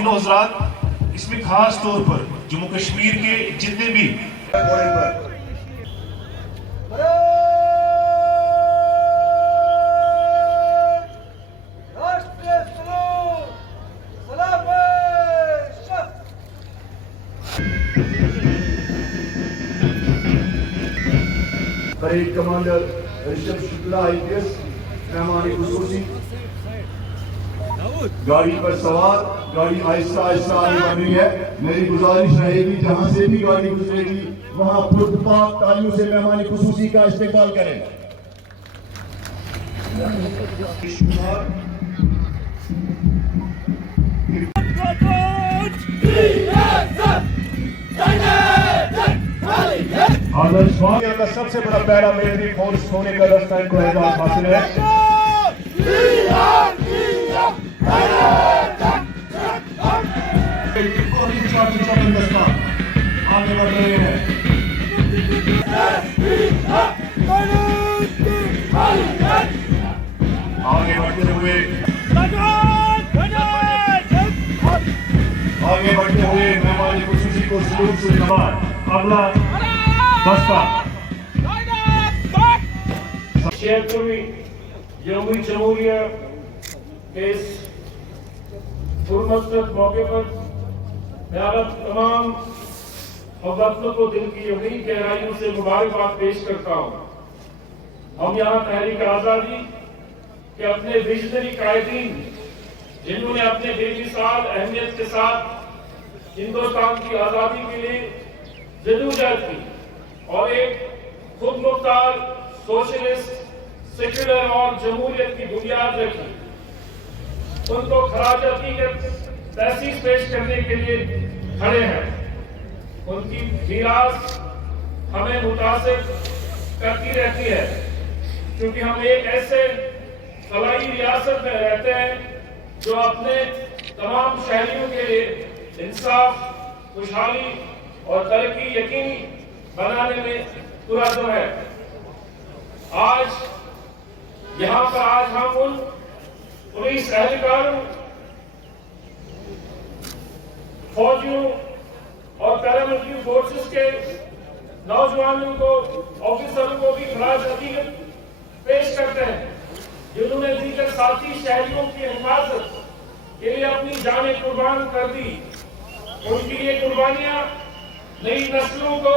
खातिनों हज़रात, इसमें खास तौर पर जम्मू कश्मीर के जितने भी parade commander Rishabh Shukla IPS मेहमान खुसूसी गाड़ी पर सवार, गाड़ी आहिस्ता आहिस्ता आगे बढ़ रही है। मेरी गुजारिश रहेगी जहां से भी गाड़ी गुजरेगी वहां फुटपाथ तालियों से मेहमान खुसूसी का इस्तेमाल करें। आदर्श का सबसे बड़ा पैरामिलिट्री फोर्स होने का रास्ता इनको एजाज हासिल है। आगे बढ़ रहे हैं। आगे बढ़ते हुए मेहमान खुसूसी को सलूट से नवाज। अगला दस्ता यौम जमहूरिया के इस पुरमसरत मौके पर मैं आप तमाम मुवक्किलों को दिल की गहरी गहराइयों से मुबारकबाद पेश करता हूँ। हम यहाँ तहरीक आज़ादी के अपने विजनरी कायदीन, जिन्होंने अपने बेमिसाल अहमियत के साथ हिंदुस्तान की आज़ादी के लिए जदोजहद की और एक खुद मुख्तार सोशलिस्ट, सेक्युलर और जमहूरियत की बुनियाद रखी, उनको खराज अकीदत तहसीस पेश करने के लिए खड़े हैं। उनकी मीरास हमें मुतासिर करती रहती है, क्योंकि हम एक ऐसे फलाई रियासत में रहते हैं जो अपने तमाम शहरियों के लिए इंसाफ, खुशहाली और तरक्की यकीनी बनाने में पुरअज़्म है। आज यहाँ पर हम उन पुलिस एहलकारों, फौजियों और पैरामिलिट्री फोर्सेस के नौजवानों को, ऑफिसरों को भी खराज अकीदत पेश करते हैं, जिन्होंने दीगर साथी शहरियों की हिफाजत के लिए अपनी जानें कुर्बान कर दी। उनकी ये कुर्बानियां नई नस्लों को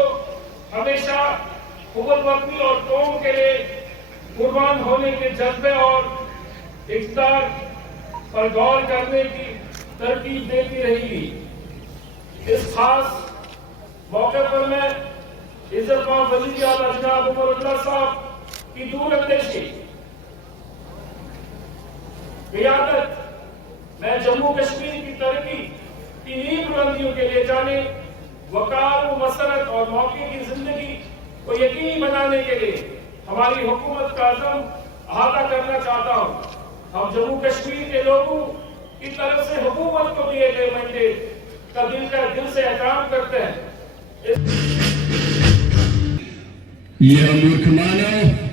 हमेशा हुकूमत वतनी और कौम के लिए कुर्बान होने के जज्बे और इक़्तिदार पर गौर करने की तरकीब देती रहेगी। इस खास मौके पर मैं इज़्ज़तमान वज़ीर आला जनाब उमर अब्दुल्ला साहब की दूरअंदेशी, क़ियादत में जम्मू कश्मीर की तरक्की की नींव बुलंदियों के लिए जाने, वक़ार व मसरत और मौके की जिंदगी को यकीनी बनाने के लिए हमारी हुकूमत का अज़म अहाता करना चाहता हूँ। हम जम्मू कश्मीर के लोगों की तरफ से हुकूमत को दिए गए मैंडेट का दिल से एहतराम करते हैं। ये मूर्ख मानव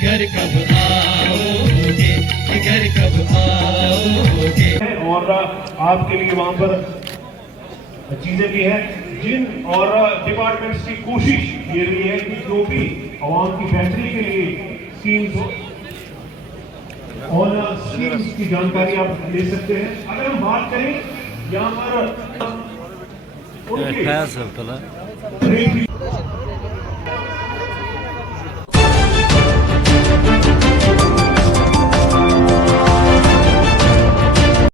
घर कब आओगे, घर कब आओगे। और आपके लिए वहां पर चीजें भी हैं, जिन और डिपार्टमेंट्स की कोशिश ये रही है कि जो भी आवाम की बेहतरी के लिए स्कीम्स और स्कीम्स की जानकारी आप ले सकते हैं। अगर हम बात करें यहाँ पर